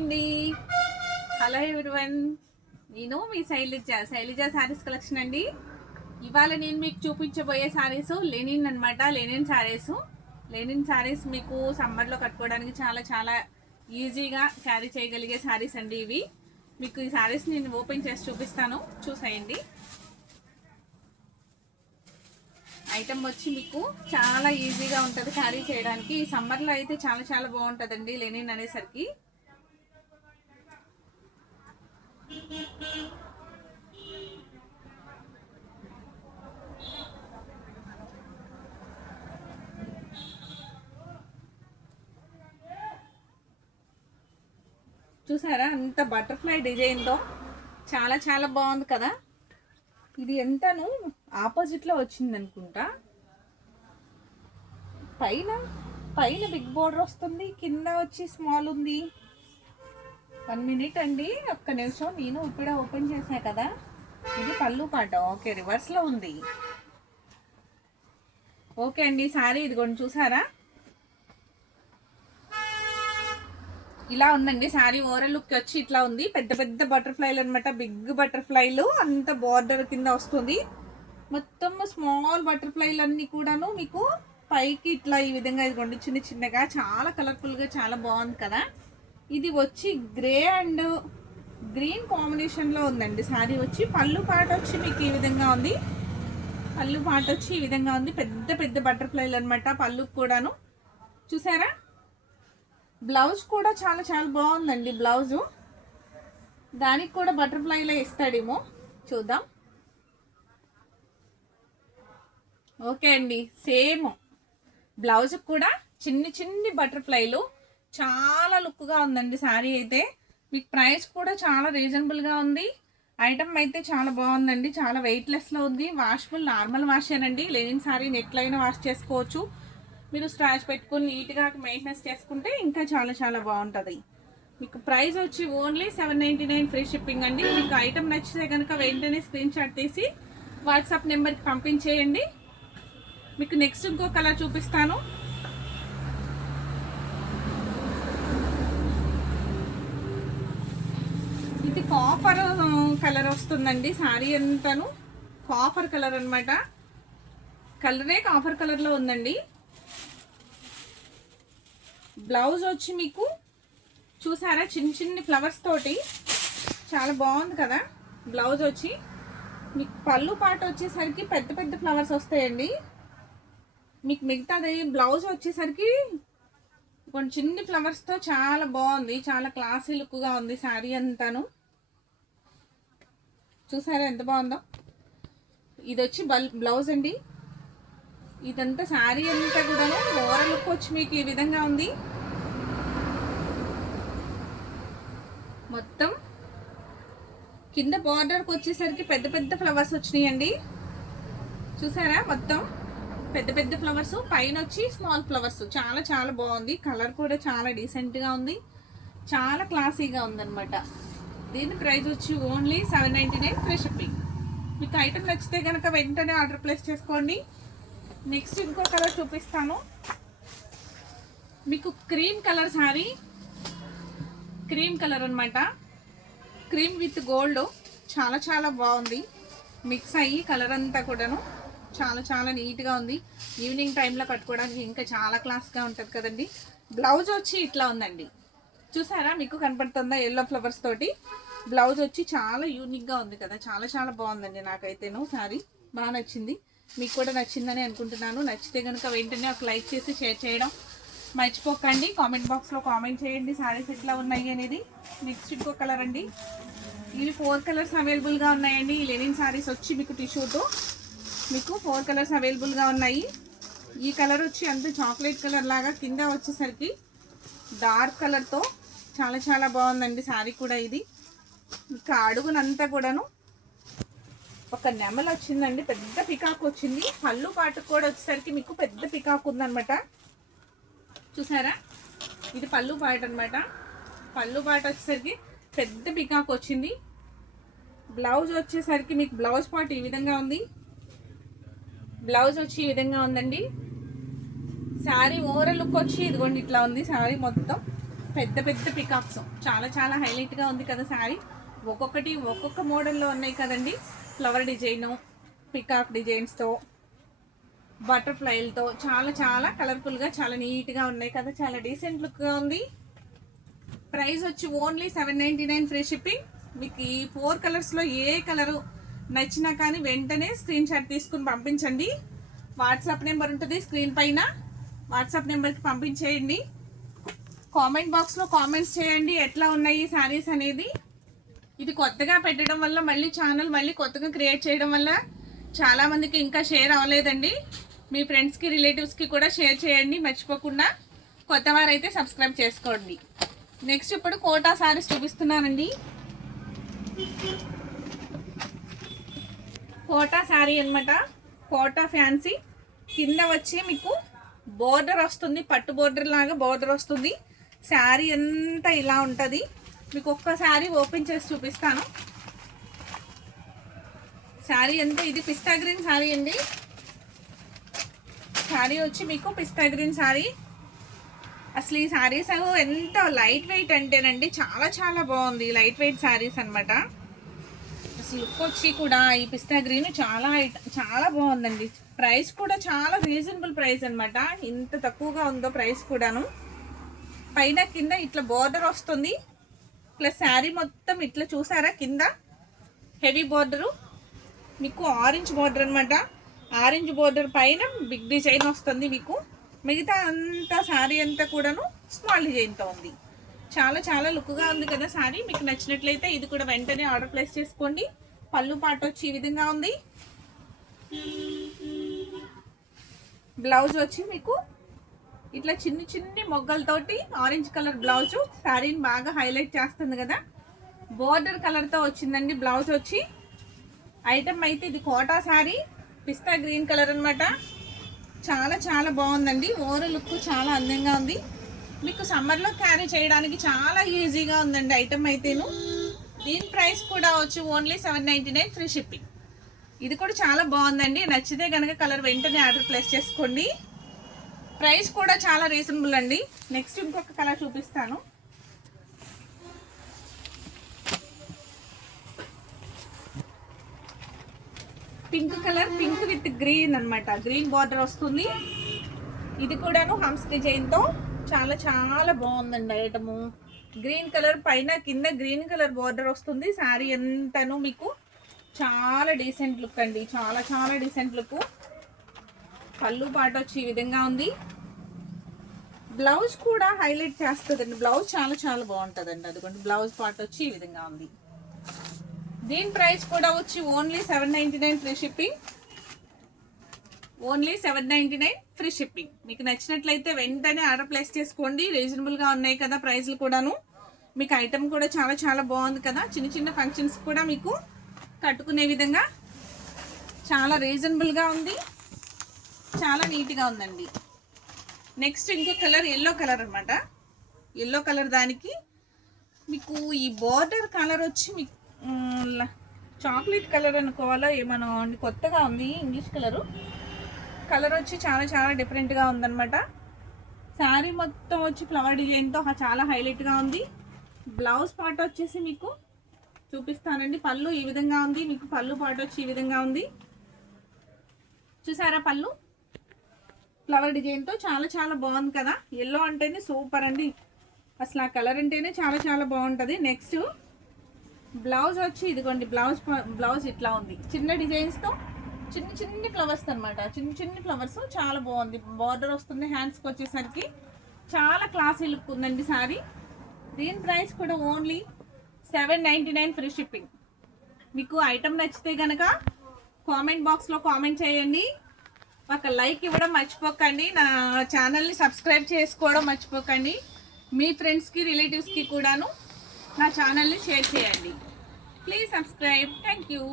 అండి. Hello everyone, నేను మీ Shailaja saris collection అండి. ఇవాళ నేను మీకు చూపించబోయే శారీస్ లెనిన్ అనమాట. లెనిన్ శారీస్ మీకు సమ్మర్లో కట్టుకోవడానికి చాలా చాలా ఈజీగా క్యారీ చేయగలిగే శారీస్ అండి ఇవి. మీకు ఈ శారీస్ నేను ఓపెన్ చేసి చూపిస్తాను, చూసేయండి. ఐటమ్ వచ్చి మీకు చాలా ఈజీగా ఉంటుంది క్యారీ చేయడానికి. ఈ సమ్మర్లో అయితే చాలా చాలా బాగుంటుందండి లెనిన్ అనేసరికి. చూసారా అంత బటర్ఫ్లై డిజైన్తో చాలా చాలా బాగుంది కదా. ఇది ఎంతను ఆపోజిట్లో వచ్చింది అనుకుంటా. పైన బిగ్ బోర్డర్ వస్తుంది, కింద వచ్చి స్మాల్ ఉంది. 1 మినిట్ అండి, ఒక్క నిమిషం. నేను ఇప్పుడే ఓపెన్ చేసా కదా. ఇది పళ్ళు పాట. ఓకే, రివర్స్లో ఉంది. ఓకే అండి, సారీ ఇదిగోండి చూసారా, ఇలా ఉందండి సారీ. ఓవరాల్ లుక్ వచ్చి ఇట్లా ఉంది. పెద్ద పెద్ద బటర్ఫ్లైలు అనమాట, బిగ్ బటర్ఫ్లైలు. అంత బార్డర్ కింద వస్తుంది. మొత్తం స్మాల్ బటర్ఫ్లైలు అన్ని కూడాను మీకు పైకి ఇట్లా ఈ విధంగా ఇదిగోండి చిన్న చిన్నగా, చాలా కలర్ఫుల్గా చాలా బాగుంది కదా. ఇది వచ్చి గ్రే అండ్ గ్రీన్ కాంబినేషన్లో ఉందండి సారీ వచ్చి. పళ్ళు పాట వచ్చి మీకు ఈ విధంగా ఉంది. పళ్ళు పాట వచ్చి ఈ విధంగా ఉంది. పెద్ద పెద్ద బటర్ఫ్లైలు అనమాట పళ్ళు కూడాను. చూసారా, బ్లౌజ్ కూడా చాలా చాలా బాగుందండి. బ్లౌజు దానికి కూడా బటర్ఫ్లైలో ఇస్తాడేమో, చూద్దాం. ఓకే అండి, సేమ్ బ్లౌజ్ కూడా చిన్ని చిన్ని బటర్ఫ్లైలు. చాలా లుక్గా ఉందండి శారీ అయితే. మీకు ప్రైస్ కూడా చాలా రీజనబుల్గా ఉంది. ఐటమ్ అయితే చాలా బాగుందండి, చాలా వెయిట్లెస్లో ఉంది. Washable, normal వాషేనండి. లెనిన్ శారీని ఎట్లయినా వాష్ చేసుకోవచ్చు. మీరు స్ట్రాచ్ పెట్టుకుని నీట్గా మెయింటెనెన్స్ చేసుకుంటే ఇంకా చాలా చాలా బాగుంటుంది. మీకు ప్రైస్ వచ్చి ఓన్లీ 799 ఫ్రీ షిప్పింగ్ అండి. మీకు ఐటమ్ నచ్చితే కనుక వెంటనే స్క్రీన్ షాట్ తీసి వాట్సాప్ నెంబర్కి పంపించేయండి. మీకు నెక్స్ట్ ఇంకో కలర్ చూపిస్తాను. ఇది కాపర్ కలర్ వస్తుందండి. శారీ అంతాను కాపర్ కలర్ అనమాట. కలరే కాపర్ కలర్లో ఉందండి. బ్లౌజ్ వచ్చి మీకు చూసారా చిన్న చిన్న ఫ్లవర్స్ తోటి చాలా బాగుంది కదా. బ్లౌజ్ వచ్చి మీకు పళ్ళు పాట వచ్చేసరికి పెద్ద పెద్ద ఫ్లవర్స్ వస్తాయండి. మీకు మిగతాది బ్లౌజ్ వచ్చేసరికి కొన్ని చిన్ని ఫ్లవర్స్తో చాలా బాగుంది. చాలా క్లాసీ లుక్గా ఉంది శారీ అంతాను. చూసారా ఎంత బాగుందో. ఇది వచ్చి బ్లౌజ్ అండి. ఇదంతా శారీ అంతా కూడా ఓవరాల్ లుక్ వచ్చి మీకు ఈ విధంగా ఉంది. మొత్తం కింద బార్డర్కి వచ్చేసరికి పెద్ద పెద్ద ఫ్లవర్స్ వచ్చినాయండి. చూసారా, మొత్తం పెద్ద పెద్ద ఫ్లవర్స్, పైన వచ్చి స్మాల్ ఫ్లవర్స్. చాలా చాలా బాగుంది. కలర్ కూడా చాలా డీసెంట్గా ఉంది, చాలా క్లాసీగా ఉందన్నమాట. దీని ప్రైస్ వచ్చి ఓన్లీ 799 ఫ్రీ షిప్పింగ్. మీకు ఐటమ్ నచ్చితే కనుక వెంటనే ఆర్డర్ ప్లేస్ చేసుకోండి. నెక్స్ట్ ఇంకో కలర్ చూపిస్తాను మీకు. Cream colour sari, cream colour అనమాట. క్రీమ్ విత్ గోల్డ్, చాలా చాలా బాగుంది. మిక్స్ అయ్యి కలర్ అంతా కూడాను చాలా చాలా నీట్గా ఉంది. ఈవినింగ్ టైంలో కట్టుకోవడానికి ఇంకా చాలా క్లాస్గా ఉంటుంది కదండి. బ్లౌజ్ వచ్చి ఇట్లా ఉందండి. చూసారా, మీకు కనపడుతుందా ఎల్లో ఫ్లవర్స్ తోటి. బ్లౌజ్ వచ్చి చాలా యూనిక్గా ఉంది కదా. చాలా చాలా బాగుందండి. నాకైతేను శారీ బాగా నచ్చింది. మీకు కూడా నచ్చిందని అనుకుంటున్నాను. నచ్చితే కనుక వెంటనే ఒక లైక్ చేసి షేర్ చేయడం మర్చిపోకండి. కామెంట్ బాక్స్లో కామెంట్ చేయండి శారీస్ ఎట్లా ఉన్నాయి అనేది. నెక్స్ట్ ఇంకో కలర్ అండి. ఇవి 4 కలర్స్ అవైలబుల్గా ఉన్నాయండి. ఈ లెనిన్ శారీస్ వచ్చి మీకు టిష్యూతో మీకు 4 కలర్స్ అవైలబుల్గా ఉన్నాయి. ఈ కలర్ వచ్చి అంత చాక్లెట్ కలర్ లాగా, కింద వచ్చేసరికి డార్క్ కలర్తో చాలా చాలా బాగుందండి శారీ కూడా. ఇది ఇంకా అడుగునంతా కూడాను ఒక నెమలు వచ్చిందండి, పెద్ద పికాక్ వచ్చింది. పళ్ళు పాటు కూడా వచ్చేసరికి మీకు పెద్ద పికాక్ ఉందన్నమాట. చూసారా, ఇది పళ్ళు పాట అనమాట. పళ్ళు పాట వచ్చేసరికి పెద్ద పికాక్ వచ్చింది. బ్లౌజ్ వచ్చేసరికి మీకు బ్లౌజ్ పార్ట్ ఈ విధంగా ఉంది. బ్లౌజ్ వచ్చి ఈ విధంగా ఉందండి. శారీ ఓవరాల్ లుక్ వచ్చి ఇదిగోండి ఇట్లా ఉంది. శారీ మొత్తం పెద్ద పెద్ద పికాక్స్, చాలా చాలా హైలైట్గా ఉంది కదా శారీ. ఒక్కొక్కటి ఒక్కొక్క మోడల్లో ఉన్నాయి కదండి. ఫ్లవర్ డిజైను, పికాక్ డిజైన్స్తో, బటర్ఫ్లైలతో చాలా చాలా కలర్ఫుల్గా చాలా నీట్గా ఉన్నాయి కదా. చాలా డీసెంట్ లుక్గా ఉంది. ప్రైస్ వచ్చి ఓన్లీ 799 ఫ్రీ షిప్పింగ్. మీకు ఈ 4 కలర్స్లో ఏ కలరు నచ్చినా కానీ వెంటనే స్క్రీన్ షాట్ తీసుకుని పంపించండి. వాట్సాప్ నెంబర్ ఉంటుంది స్క్రీన్ పైన, వాట్సాప్ నెంబర్కి పంపించేయండి. కామెంట్ బాక్స్లో కామెంట్స్ చేయండి ఎట్లా ఉన్నాయి శారీస్ అనేది. ఇది కొత్తగా పెట్టడం వల్ల మళ్ళీ ఛానల్ మళ్ళీ కొత్తగా క్రియేట్ చేయడం వల్ల చాలామందికి ఇంకా షేర్ అవ్వలేదండి. మీ ఫ్రెండ్స్కి రిలేటివ్స్కి కూడా షేర్ చేయండి మర్చిపోకుండా. కొత్త వారైతే సబ్స్క్రైబ్ చేసుకోండి. నెక్స్ట్ ఇప్పుడు కోటా శారీస్ చూపిస్తున్నానండి. కోటా శారీ అనమాట, కోటా ఫ్యాన్సీ. కింద వచ్చి మీకు బోర్డర్ వస్తుంది, పట్టు బోర్డర్ లాగా బోర్డర్ వస్తుంది. శారీ అంతా ఇలా ఉంటుంది. మీకు ఒక్క శారీ ఓపెన్ చేసి చూపిస్తాను. శారీ అంతా ఇది పిస్తా గ్రీన్ శారీ అండి. శారీ వచ్చి మీకు పిస్తా గ్రీన్ శారీ. అసలు ఈ శారీస్ ఎంత లైట్ వెయిట్ అంటేనండి చాలా చాలా బాగుంది. లైట్ వెయిట్ శారీస్ అనమాట. అసలు లుక్ వచ్చి కూడా ఈ పిస్తా గ్రీన్ చాలా చాలా బాగుందండి. ప్రైస్ కూడా చాలా రీజనబుల్ ప్రైస్ అనమాట. ఇంత తక్కువగా ఉందో ప్రైస్ కూడాను. పైన కింద ఇట్లా బోర్డర్ వస్తుంది, ప్లస్ శారీ మొత్తం ఇట్లా చూసారా కింద హెవీ బోర్డరు, మీకు ఆరెంజ్ బోర్డర్ అనమాట. ఆరెంజ్ బోర్డర్ పైన బిగ్ డిజైన్ వస్తుంది మీకు. మిగతా అంతా శారీ అంతా కూడాను స్మాల్ డిజైన్తో ఉంది. చాలా చాలా లుక్గా ఉంది కదా శారీ. మీకు నచ్చినట్లయితే ఇది కూడా వెంటనే ఆర్డర్ ప్లేస్ చేసుకోండి. పళ్ళు పాట వచ్చి ఈ విధంగా ఉంది. బ్లౌజ్ వచ్చి మీకు ఇట్లా చిన్ని చిన్ని మొగ్గలతోటి ఆరెంజ్ కలర్ బ్లౌజు శారీని బాగా హైలైట్ చేస్తుంది కదా. బోర్డర్ కలర్తో వచ్చిందండి బ్లౌజ్ వచ్చి. ఐటమ్ అయితే ఇది కోటా శారీ, పిస్తా గ్రీన్ కలర్ అనమాట. చాలా చాలా బాగుందండి. ఓవరాల్ లుక్ చాలా అందంగా ఉంది. మీకు సమ్మర్లో క్యారీ చేయడానికి చాలా ఈజీగా ఉందండి ఐటమ్ అయితేను. దీని ప్రైస్ కూడా వచ్చి ఓన్లీ 799 ఫ్రీ షిప్పింగ్. ఇది కూడా చాలా బాగుందండి. నచ్చితే కనుక కలర్ వెంటనే ఆర్డర్ ప్లేస్ చేసుకోండి. ప్రైస్ కూడా చాలా రీజనబుల్ అండి. నెక్స్ట్ ఇంకొక కలర్ చూపిస్తాను. Pink colour, pink with green అనమాట. గ్రీన్ బార్డర్ వస్తుంది. ఇది కూడాను హంస్ డిజైన్తో చాలా చాలా బాగుందండి ఐటము. గ్రీన్ కలర్ పైన కింద గ్రీన్ కలర్ బార్డర్ వస్తుంది. శారీ ఎంతను మీకు చాలా డీసెంట్ లుక్ అండి. చాలా చాలా డీసెంట్ లుక్. పళ్ళు పాట వచ్చి ఈ విధంగా ఉంది. బ్లౌజ్ కూడా హైలైట్ చేస్తుందండి. బ్లౌజ్ చాలా చాలా బాగుంటుందండి. అదిగోండి బ్లౌజ్ పాట వచ్చి ఈ విధంగా ఉంది. దీని ప్రైస్ కూడా వచ్చి only 799 free shipping. Only 799 free shipping. మీకు నచ్చినట్లయితే వెంటనే ఆర్డర్ ప్లేస్ చేసుకోండి. రీజనబుల్గా ఉన్నాయి కదా ప్రైస్లు కూడాను. మీకు ఐటమ్ కూడా చాలా చాలా బాగుంది కదా. చిన్న చిన్న ఫంక్షన్స్ కూడా మీకు కట్టుకునే విధంగా చాలా రీజనబుల్గా ఉంది. చాలా నీట్గా ఉందండి. నెక్స్ట్ ఇంకో కలర్ ఎల్లో కలర్ అనమాట. ఎల్లో కలర్ దానికి మీకు ఈ బార్డర్ కలర్ వచ్చి మీకు చాక్లెట్ కలర్ అనుకోవాలా ఏమనో అండి, కొత్తగా ఉంది. ఇంగ్లీష్ కలర్ వచ్చి చాలా చాలా డిఫరెంట్గా ఉందన్నమాట. శారీ మొత్తం వచ్చి ఫ్లవర్ డిజైన్తో చాలా హైలైట్గా ఉంది. బ్లౌజ్ పార్ట్ వచ్చేసి మీకు చూపిస్తానండి. పళ్ళు ఈ విధంగా ఉంది. మీకు పళ్ళు పార్ట్ వచ్చి ఈ విధంగా ఉంది. చూసారా పళ్ళు ఫ్లవర్ డిజైన్తో చాలా చాలా బాగుంది కదా. ఎల్లో అంటేనే సూపర్ అండి. అసలు ఆ కలర్ అంటేనే చాలా చాలా బాగుంటుంది. నెక్స్ట్ బ్లౌజ్ వచ్చి ఇదిగోండి బ్లౌజ్ ఇట్లా ఉంది. చిన్న డిజైన్స్తో చిన్ని చిన్ని ఫ్లవర్స్ అనమాట. చిన్ని చిన్ని ఫ్లవర్స్ చాలా బాగుంది. బార్డర్ వస్తుంది. హ్యాండ్స్కి వచ్చేసరికి చాలా క్లాసీ లుక్ ఉందండి శారీ. దీని ప్రైస్ కూడా ఓన్లీ 799 ఫ్రీ షిప్పింగ్. మీకు ఐటమ్ నచ్చితే కనుక కామెంట్ బాక్స్లో కామెంట్ చేయండి. ఒక లైక్ ఇవ్వడం మర్చిపోకండి. నా ఛానల్ని సబ్స్క్రైబ్ చేసుకోవడం మర్చిపోకండి. మీ ఫ్రెండ్స్కి రిలేటివ్స్కి కూడాను నా ఛానల్ని షేర్ చేయండి. Please subscribe. Thank you.